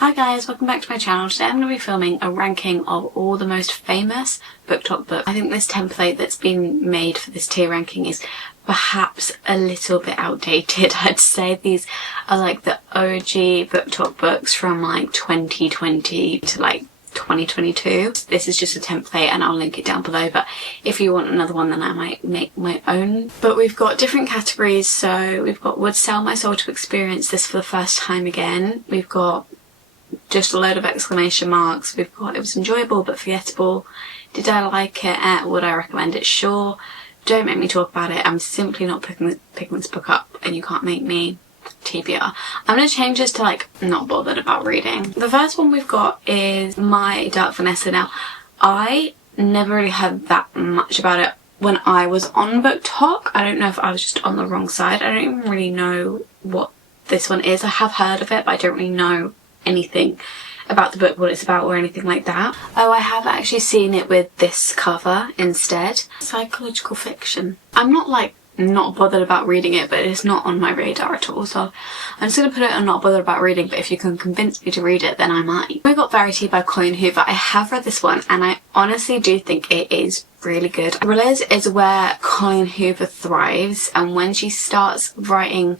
Hi guys, welcome back to my channel. Today I'm going to be filming a ranking of all the most famous BookTok books. I think this template that's been made for this tier ranking is perhaps a little bit outdated. I'd say these are like the OG BookTok books from like 2020 to like 2022. This is just a template and I'll link it down below, but if you want another one then I might make my own. But we've got different categories, so we've got would sell my soul to experience this for the first time again. We've got just a load of exclamation marks. We've got it was enjoyable but forgettable. Did I like it? Would I recommend it? Sure. Don't make me talk about it. I'm simply not picking this book up and you can't make me. TBR. I'm going to change this to like not bothered about reading. The first one we've got is My Dark Vanessa. Now, I never really heard that much about it when I was on BookTok. I don't know if I was just on the wrong side. I don't even really know what this one is. I have heard of it, but I don't really know anything about the book, what it's about or anything like that. Oh, I have actually seen it with this cover instead. Psychological fiction. I'm not like not bothered about reading it, but it's not on my radar at all, so I'm just going to put it on not bothered about reading, but if you can convince me to read it then I might. We got Verity by Colleen Hoover. I have read this one and I honestly do think it is really good. Thrillers is where Colleen Hoover thrives, and when she starts writing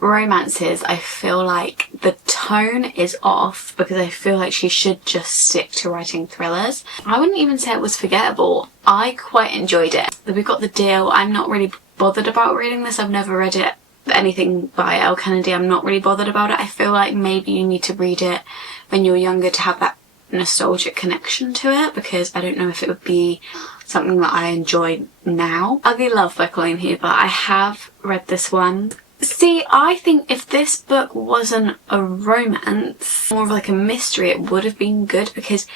romances I feel like the tone is off because I feel like she should just stick to writing thrillers. I wouldn't even say it was forgettable. I quite enjoyed it. We've got The Deal. I'm not really bothered about reading this. I've never read it. Anything by Elle Kennedy, I'm not really bothered about it. I feel like maybe you need to read it when you're younger to have that nostalgic connection to it, because I don't know if it would be something that I enjoy now. Ugly Love by Colleen Hoover. I have read this one. See, I think if this book wasn't a romance, more of like a mystery, it would have been good because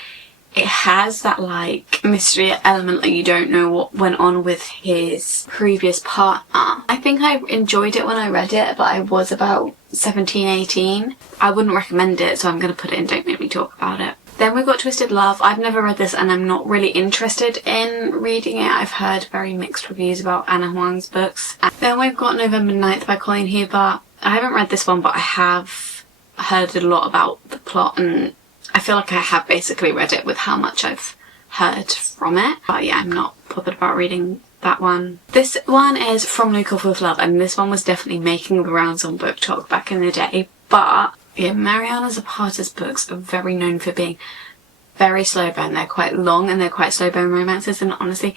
it has that like mystery element, like you don't know what went on with his previous partner. I think I enjoyed it when I read it, but I was about 17, 18. I wouldn't recommend it, so I'm going to put it in Don't Make Me Talk About It. Then we've got Twisted Love. I've never read this and I'm not really interested in reading it. I've heard very mixed reviews about Anna Huang's books. And then we've got November 9th by Colleen Hoover. I haven't read this one, but I have heard a lot about the plot and I feel like I have basically read it with how much I've heard from it. But yeah, I'm not bothered about reading that one. This one is From Luke with Love, and this one was definitely making the rounds on BookTok back in the day, but yeah, Mariana Zapata's books are very known for being very slow burn. They're quite long and they're quite slow burn romances, and honestly,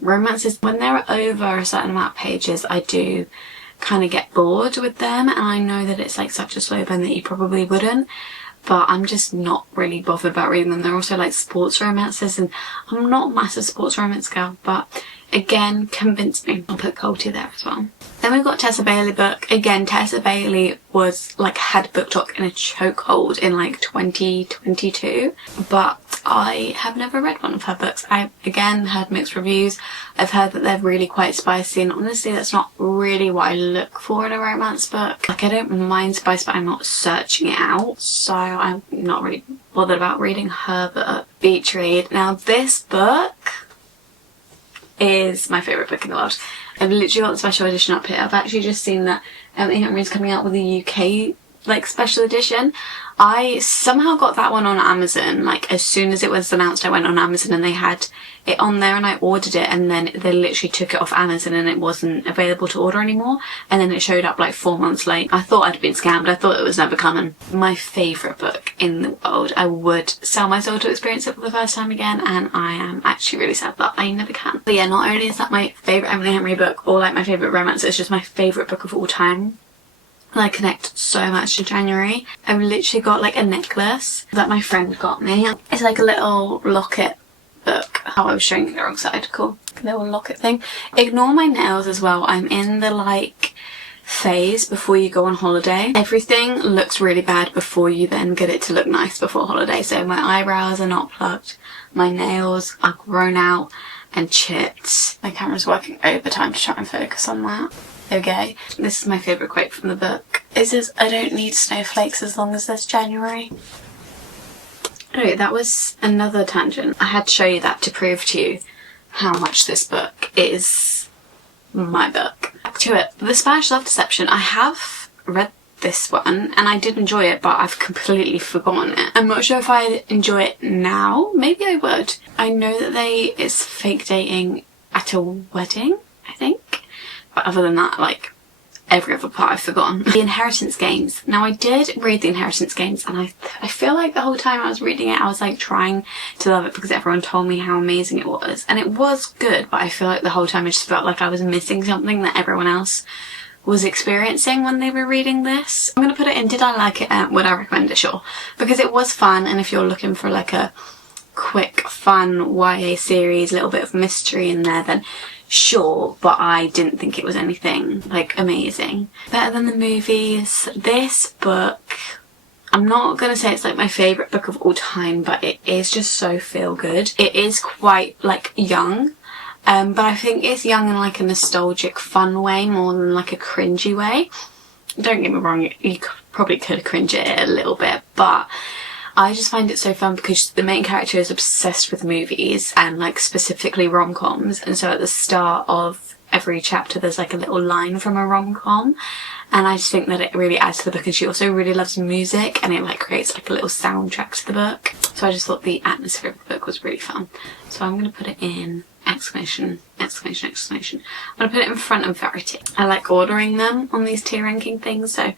romances, when they're over a certain amount of pages, I do kind of get bored with them, and I know that it's like such a slow burn that you probably wouldn't, but I'm just not really bothered about reading them. They're also like sports romances, and I'm not a massive sports romance girl, but again, convince me. I'll put Colty there as well. Then we've got Tessa Bailey book. Again, Tessa Bailey was like had BookTok in a chokehold in like 2022, but I have never read one of her books. I again heard mixed reviews. I've heard that they're really quite spicy, and honestly that's not really what I look for in a romance book. Like I don't mind spice, but I'm not searching it out, so I'm not really bothered about reading her book. Beach Read. Now this book is my favourite book in the world. I've literally got the special edition up here. I've actually just seen that Emily Henry's coming out with a UK like special edition. I somehow got that one on Amazon. Like as soon as it was announced I went on Amazon and they had it on there and I ordered it, and then they literally took it off Amazon and it wasn't available to order anymore, and then it showed up like 4 months late. I thought I'd been scammed. I thought it was never coming. My favourite book in the world. I would sell my soul to experience it for the first time again, and I am actually really sad that I never can. But yeah, not only is that my favourite Emily Henry book or like my favourite romance, it's just my favourite book of all time. And I connect so much to January. I've literally got like a necklace that my friend got me. It's like a little locket book. Oh, I was showing you the wrong side. Cool. Little locket thing. Ignore my nails as well. I'm in the like phase before you go on holiday. Everything looks really bad before you then get it to look nice before holiday. So my eyebrows are not plucked. My nails are grown out and chipped. My camera's working overtime to try and focus on that. Okay, this is my favourite quote from the book. It says, "I don't need snowflakes as long as there's January." Anyway, that was another tangent. I had to show you that to prove to you how much this book is my book. Back to it. The Spanish Love Deception. I have read this one, and I did enjoy it, but I've completely forgotten it. I'm not sure if I'd enjoy it now. Maybe I would. I know that it's fake dating at a wedding, I think. But other than that, like, every other part I've forgotten. The Inheritance Games. Now, I did read The Inheritance Games, and I feel like the whole time I was reading it, I was like trying to love it because everyone told me how amazing it was. And it was good, but I feel like the whole time I just felt like I was missing something that everyone else was experiencing when they were reading this. I'm gonna put it in, did I like it? Would I recommend it? Sure. Because it was fun, and if you're looking for like a quick, fun YA series, little bit of mystery in there, then sure, but I didn't think it was anything like amazing. Better than the movies. This book, I'm not gonna say it's like my favourite book of all time, but it is just so feel good. It is quite like young, but I think it's young in like a nostalgic fun way more than like a cringy way. Don't get me wrong, you probably could cringe at it a little bit, but I just find it so fun because the main character is obsessed with movies and like specifically rom-coms, and so at the start of every chapter there's like a little line from a rom-com, and I just think that it really adds to the book. And she also really loves music, and it like creates like a little soundtrack to the book, so I just thought the atmosphere of the book was really fun. So I'm going to put it in exclamation, exclamation, exclamation. I'm going to put it in front of Verity. I like ordering them on these tier ranking things, so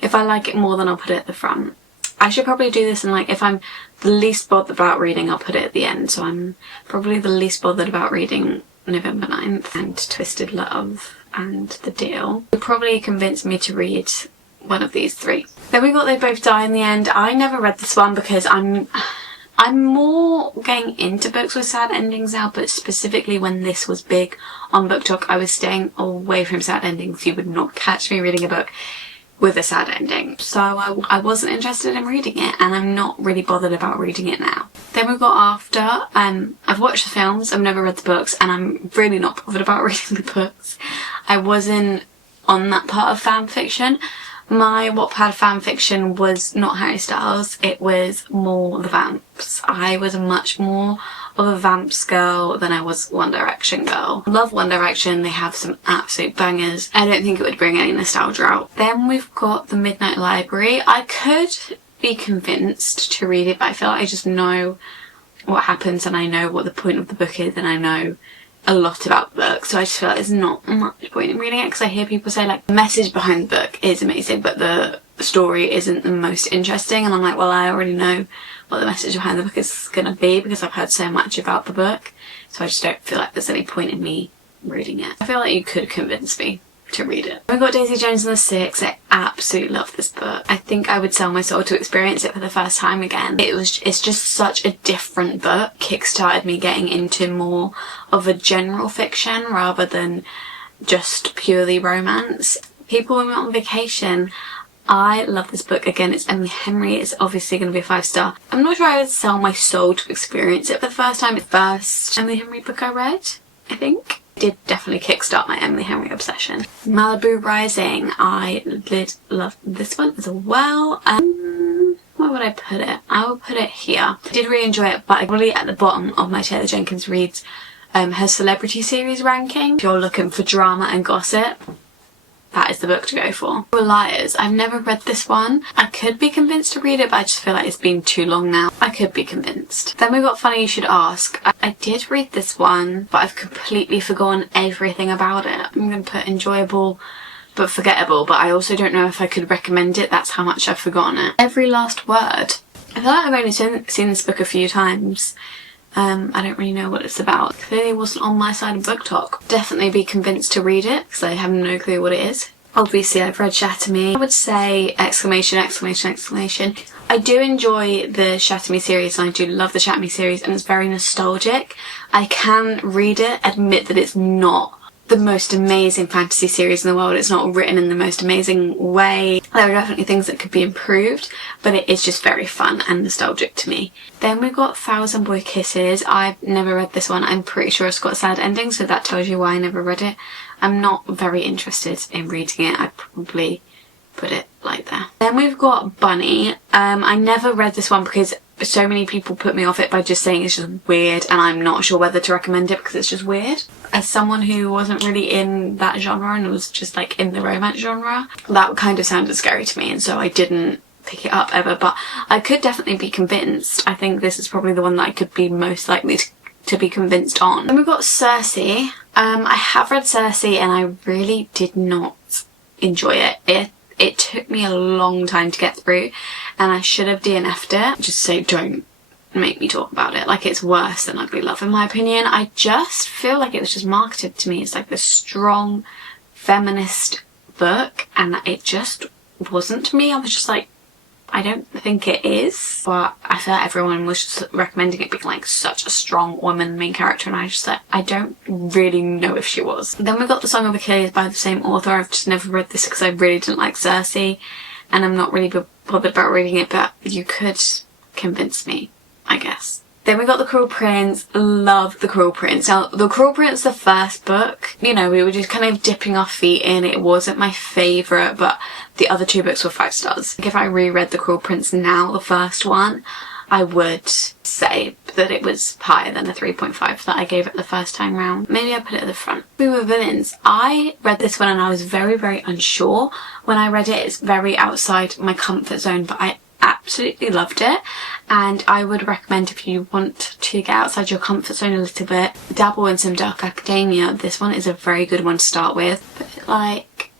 if I like it more then I'll put it at the front. I should probably do this, and like if I'm the least bothered about reading, I'll put it at the end. So I'm probably the least bothered about reading November 9th and Twisted Love and The Deal. It probably convinced me to read one of these three. Then we got They Both Die in the End. I never read this one because I'm more getting into books with sad endings now, but specifically when this was big on BookTok, I was staying away from sad endings. You would not catch me reading a book with a sad ending, so I wasn't interested in reading it, and I'm not really bothered about reading it now. Then we've got After. I've watched the films, I've never read the books, and I'm really not bothered about reading the books. I wasn't on that part of fan fiction. My Wattpad fan fiction was not Harry Styles, it was more the Vamps. I was much more of a Vamps girl than I was One Direction girl. I love One Direction, they have some absolute bangers. I don't think it would bring any nostalgia out. Then we've got The Midnight Library. I could be convinced to read it, but I feel like I just know what happens, and I know what the point of the book is, and I know a lot about the book, so I just feel like there's not much point in reading it, because I hear people say like the message behind the book is amazing but the story isn't the most interesting, and I'm like, well, I already know what the message behind the book is gonna be because I've heard so much about the book, so I just don't feel like there's any point in me reading it. I feel like you could convince me to read it. We've got Daisy Jones and the Six. I absolutely love this book. I think I would sell my soul to experience it for the first time again. It's just such a different book. Kickstarted me getting into more of a general fiction rather than just purely romance. People When We're on Vacation. I love this book. Again, it's Emily Henry. It's obviously going to be a 5-star. I'm not sure I would sell my soul to experience it for the first time. It's the first Emily Henry book I read, I think. Did definitely kickstart my Emily Henry obsession. Malibu Rising. I did love this one as well. Where would I put it? I will put it here. I did really enjoy it, but probably at the bottom of my Taylor Jenkins Reads her celebrity series ranking. If you're looking for drama and gossip, that is the book to go for. We're Liars. I've never read this one. I could be convinced to read it, but I just feel like it's been too long now. I could be convinced. Then we've got Funny You Should Ask. I did read this one, but I've completely forgotten everything about it. I'm going to put enjoyable but forgettable, but I also don't know if I could recommend it. That's how much I've forgotten it. Every Last Word. I feel like I've only seen this book a few times. I don't really know what it's about. Clearly wasn't on my side of BookTok. Definitely be convinced to read it because I have no clue what it is. Obviously I've read Shatter Me. I would say exclamation, exclamation, exclamation. I do enjoy the Shatter Me series, and I do love the Shatter Me series, and it's very nostalgic. I can read it, admit that it's not the most amazing fantasy series in the world. It's not written in the most amazing way. There are definitely things that could be improved, but it is just very fun and nostalgic to me. Then we've got Thousand Boy Kisses. I've never read this one. I'm pretty sure it's got a sad ending, so that tells you why I never read it. I'm not very interested in reading it. I'd probably put it like there. Then we've got Bunny. I never read this one because so many people put me off it by just saying it's just weird, and I'm not sure whether to recommend it because it's just weird. As someone who wasn't really in that genre and was just like in the romance genre, that kind of sounded scary to me, and so I didn't pick it up ever, but I could definitely be convinced. I think this is probably the one that I could be most likely to be convinced on. Then we've got Circe. I have read Circe and I really did not enjoy it. It took me a long time to get through, and I should have DNF'd it. Just so don't make me talk about it. Like, it's worse than Ugly Love in my opinion. I just feel like it was just marketed to me as like this strong feminist book, and it just wasn't to me. I was just like, I don't think it is. But I feel like everyone was just recommending it being like such a strong woman main character, and I just like, I don't really know if she was. Then we got The Song of Achilles by the same author. I've just never read this because I really didn't like Circe, and I'm not really bothered about reading it, but you could convince me, I guess. Then we got The Cruel Prince. Love The Cruel Prince. Now, The Cruel Prince, the first book, you know, we were just kind of dipping our feet in. It wasn't my favourite, but the other 2 books were 5 stars. Like, if I reread The Cruel Prince now, the first one, I would say that it was higher than the 3.5 that I gave it the first time round. Maybe I put it at the front. We Were Villains. I read this one and I was very, very unsure. When I read it, it's very outside my comfort zone, but I absolutely loved it, and I would recommend, if you want to get outside your comfort zone a little bit, dabble in some dark academia, this one is a very good one to start with. Put it like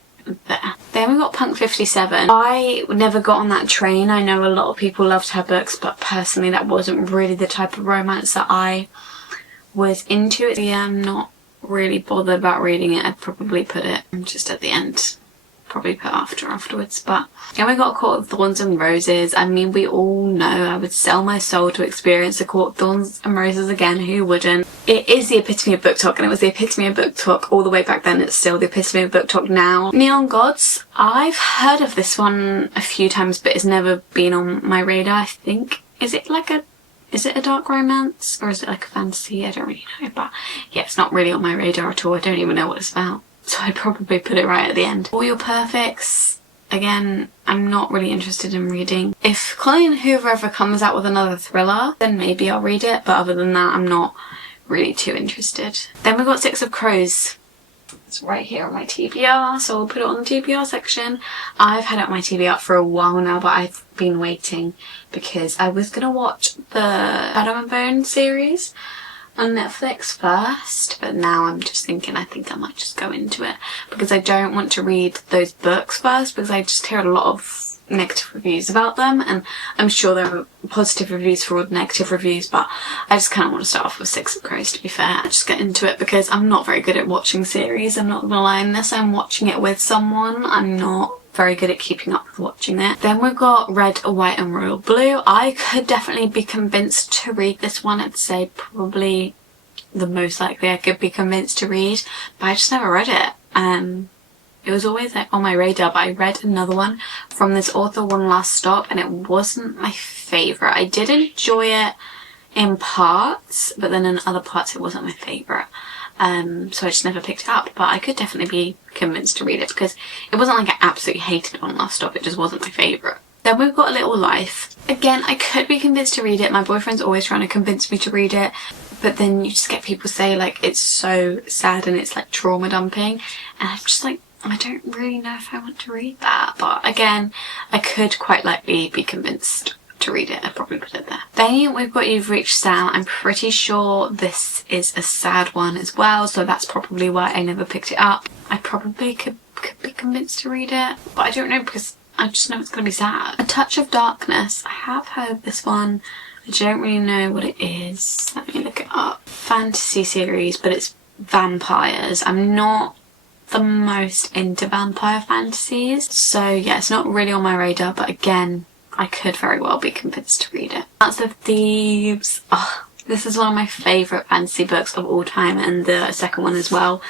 there. Then we got Punk 57. I never got on that train. I know a lot of people loved her books, but personally that wasn't really the type of romance that I was into. Yeah, I'm not really bothered about reading it. I'd probably put it just at the end. Probably put afterwards. But then we got A Court of Thorns and Roses. I mean, we all know I would sell my soul to experience A Court of Thorns and Roses again. Who wouldn't? It is the epitome of BookTok, and it was the epitome of BookTok all the way back then. It's still the epitome of BookTok now. Neon Gods. I've heard of this one a few times, but it's never been on my radar. I think, is it a dark romance, or is it like a fantasy? I don't really know, but yeah, it's not really on my radar at all. I don't even know what it's about, so I'd probably put it right at the end. All Your Perfects. Again, I'm not really interested in reading. If Colleen Hoover ever comes out with another thriller, then maybe I'll read it, but other than that, I'm not really too interested. Then we've got Six of Crows. It's right here on my TBR, so we'll put it on the TBR section. I've had it on my TBR for a while now, but I've been waiting because I was going to watch the Shadow and Bone series on Netflix first, but now I'm just thinking I think I might just go into it because I don't want to read those books first, because I just hear a lot of negative reviews about them, and I'm sure there are positive reviews for all the negative reviews, but I just kind of want to start off with Six of Crows, to be fair. I just get into it because I'm not very good at watching series. I'm not gonna lie, unless I'm watching it with someone, I'm not very good at keeping up with watching it. Then we've got Red, White and Royal Blue. I could definitely be convinced to read this one. I'd say probably the most likely I could be convinced to read, but I just never read it. It was always like on my radar, but I read another one from this author, One Last Stop, and it wasn't my favourite. I did enjoy it in parts, but then in other parts it wasn't my favourite. So I just never picked it up, but I could definitely be convinced to read it because it wasn't like I absolutely hated One Last Stop, it just wasn't my favourite. Then we've got A Little Life. Again, I could be convinced to read it. My boyfriend's always trying to convince me to read it, but then you just get people say like it's so sad and it's like trauma dumping, and I'm just like, I don't really know if I want to read that. But again, I could quite likely be convinced to read it. I'd probably put it there. Then we've got You've Reached Sam. I'm pretty sure this is a sad one as well, so that's probably why I never picked it up. I probably could be convinced to read it, but I don't know because I just know it's going to be sad. A Touch of Darkness. I have heard of this one. I don't really know what it is. Let me look it up. Fantasy series, but it's vampires. I'm not the most into vampire fantasies, so yeah, it's not really on my radar, but again, I could very well be convinced to read it. Dance of Thieves. Oh, this is one of my favourite fantasy books of all time, and the second one as well.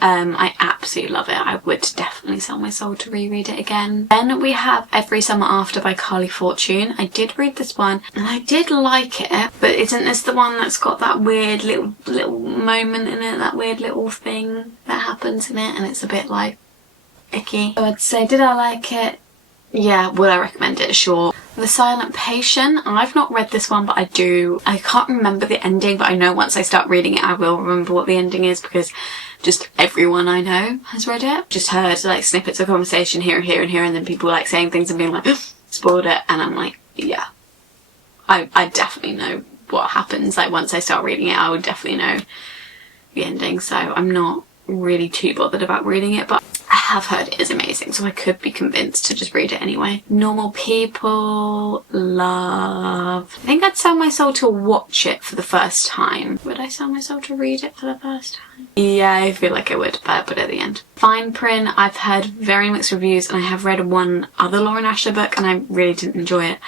I absolutely love it. I would definitely sell my soul to reread it again. Then we have Every Summer After by Carly Fortune. I did read this one and I did like it, but isn't this the one that's got that weird little moment in it, that weird little thing that happens in it, and it's a bit like icky? So I'd say, did I like it? Yeah. Would I recommend it? Sure. The Silent Patient. I've not read this one, but I can't remember the ending, but I know once I start reading it I will remember what the ending is, because just everyone I know has read it. Just heard like snippets of conversation here and here and here, and then people like saying things and being like, spoiled it, and I'm like, yeah, I definitely know what happens. Like once I start reading it I would definitely know the ending, so I'm not really too bothered about reading it, but I have heard it is amazing, so I could be convinced to just read it anyway. Normal People, love. I think I'd sell my soul to watch it for the first time. Would I sell my soul to read it for the first time? Yeah, I feel like I would, but I'll put it at the end. Fine Print, I've heard very mixed reviews, and I have read one other Lauren Asher book and I really didn't enjoy it,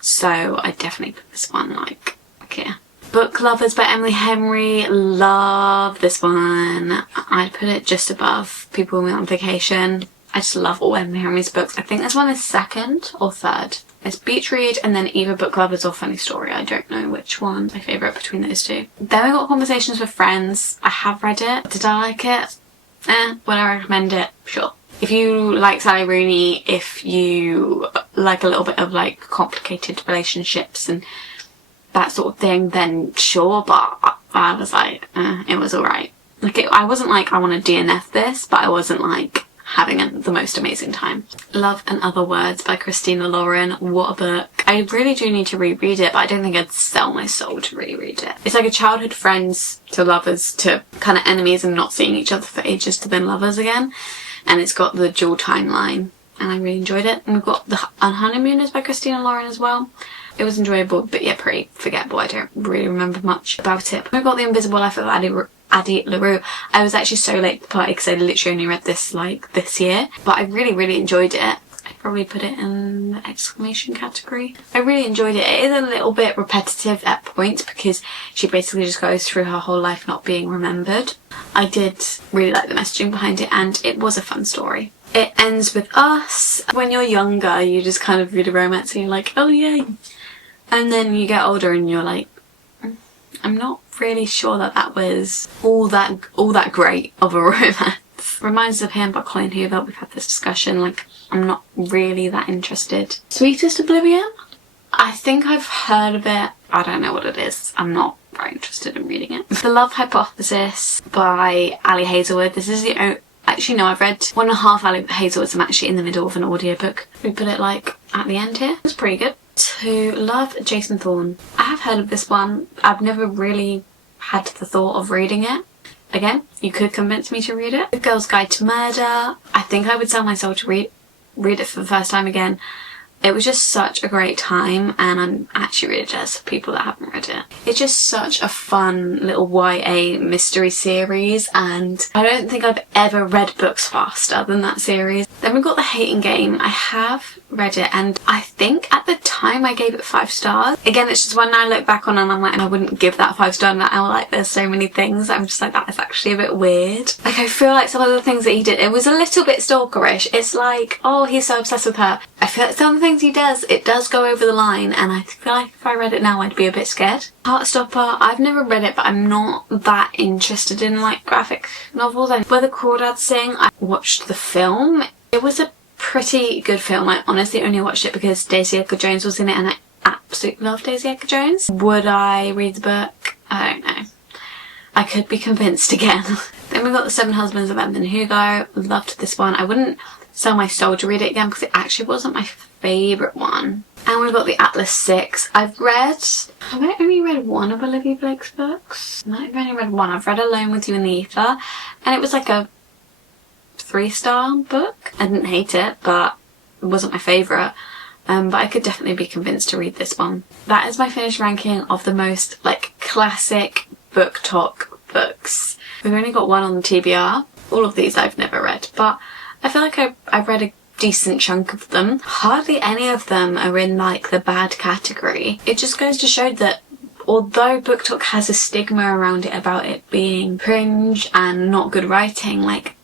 so I definitely put this one like here. Book Lovers by Emily Henry, love this one. I'd put it just above People Went on Vacation. I just love all Emily Henry's books. I think this one is second or third. It's Beach Read and then either Book Lovers or Funny Story. I don't know which one my favourite between those two. Then we got Conversations with Friends. I have read it. Did I like it? Would I recommend it? Sure. If you like Sally Rooney, if you like a little bit of like complicated relationships and that sort of thing, then sure, but I was like, it was alright. Like, I wasn't like, I want to DNF this, but I wasn't like having the most amazing time. Love and Other Words by Christina Lauren. What a book. I really do need to reread it, but I don't think I'd sell my soul to reread it. It's like a childhood friends to lovers to kind of enemies and not seeing each other for ages to then lovers again. And it's got the dual timeline, and I really enjoyed it. And we've got The Honeymooners by Christina Lauren as well. It was enjoyable, but yeah, pretty forgettable. I don't really remember much about it. We've got The Invisible Life of Addie LaRue. I was actually so late to the party because I literally only read this like this year, but I really enjoyed it. I'd probably put it in the exclamation category. I really enjoyed it. It is a little bit repetitive at points because she basically just goes through her whole life not being remembered. I did really like the messaging behind it, and it was a fun story. It ends with us. When you're younger, you just kind of read a romance and you're like, oh yeah. And then you get older and you're like, I'm not really sure that that was all that great of a romance. Reminds of Him by Colin Hoover. We've had this discussion. Like, I'm not really that interested. Sweetest Oblivion? I think I've heard of it. I don't know what it is. I'm not very interested in reading it. The Love Hypothesis by Ali Hazelwood. This is the actually no, I've read 1.5 Ali Hazelwoods. I'm actually in the middle of an audiobook. We put it like at the end here. It's pretty good. To Love, Jason Thorne. I have heard of this one. I've never really had the thought of reading it. Again, you could convince me to read it. The Girl's Guide to Murder. I think I would sell my soul to read it for the first time again. It was just such a great time, and I'm actually really jealous of people that haven't read it. It's just such a fun little YA mystery series, and I don't think I've ever read books faster than that series. Then we've got The Hating Game. I have read it, and I think at the time I gave it 5 stars. Again, it's just one I look back on and I'm like, I wouldn't give that 5 stars now. Like, there's so many things I'm just like, that is actually a bit weird. Like, I feel like some of the things that he did, it was a little bit stalkerish. It's like, oh, he's so obsessed with her. I feel like some of the things he does, it does go over the line, and I feel like if I read it now I'd be a bit scared. Heartstopper, I've never read it, but I'm not that interested in like graphic novels. And Where the Crawdads Sing, I watched the film. It was a pretty good film. I honestly only watched it because Daisy Edgar-Jones was in it, and I absolutely love Daisy Edgar-Jones. Would I read the book? I don't know. I could be convinced again. Then we got The Seven Husbands of Evelyn Hugo. Loved this one. I wouldn't sell my soul to read it again because it actually wasn't my favourite one. And we've got The Atlas Six. Have I only read one of Olivia Blake's books? I might have only read one. I've read Alone with You in the Ether, and it was like a 3-star book. I didn't hate it, but it wasn't my favourite. But I could definitely be convinced to read this one. That is my finished ranking of the most like classic BookTok books. We've only got one on the TBR. All of these I've never read, but I feel like I've read a decent chunk of them. Hardly any of them are in like the bad category. It just goes to show that although BookTok has a stigma around it about it being cringe and not good writing, like,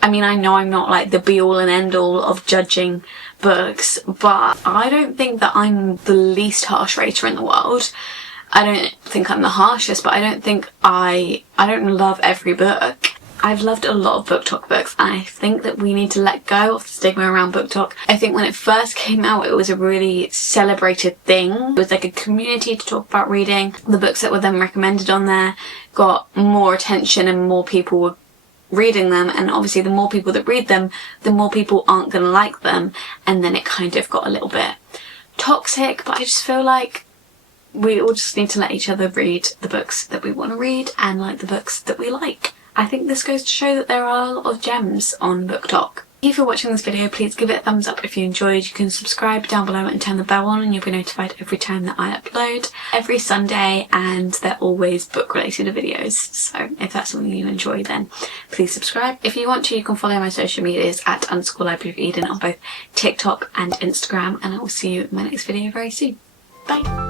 I mean, I know I'm not like the be all and end all of judging books, but I don't think that I'm the least harsh rater in the world. I don't think I'm the harshest, but I don't think I don't love every book. I've loved a lot of BookTok books, and I think that we need to let go of the stigma around BookTok. I think when it first came out, it was a really celebrated thing. It was like a community to talk about reading. The books that were then recommended on there got more attention and more people were reading them, and obviously the more people that read them, the more people aren't going to like them, and then it kind of got a little bit toxic. But I just feel like we all just need to let each other read the books that we want to read and like the books that we like. I think this goes to show that there are a lot of gems on BookTok. Thank you for watching this video. Please give it a thumbs up if you enjoyed. You can subscribe down below and turn the bell on, and you'll be notified every time that I upload every Sunday, and they're always book related videos. So if that's something you enjoy, then please subscribe. If you want to, you can follow my social medias at _libraryofeden on both TikTok and Instagram, and I will see you in my next video very soon. Bye!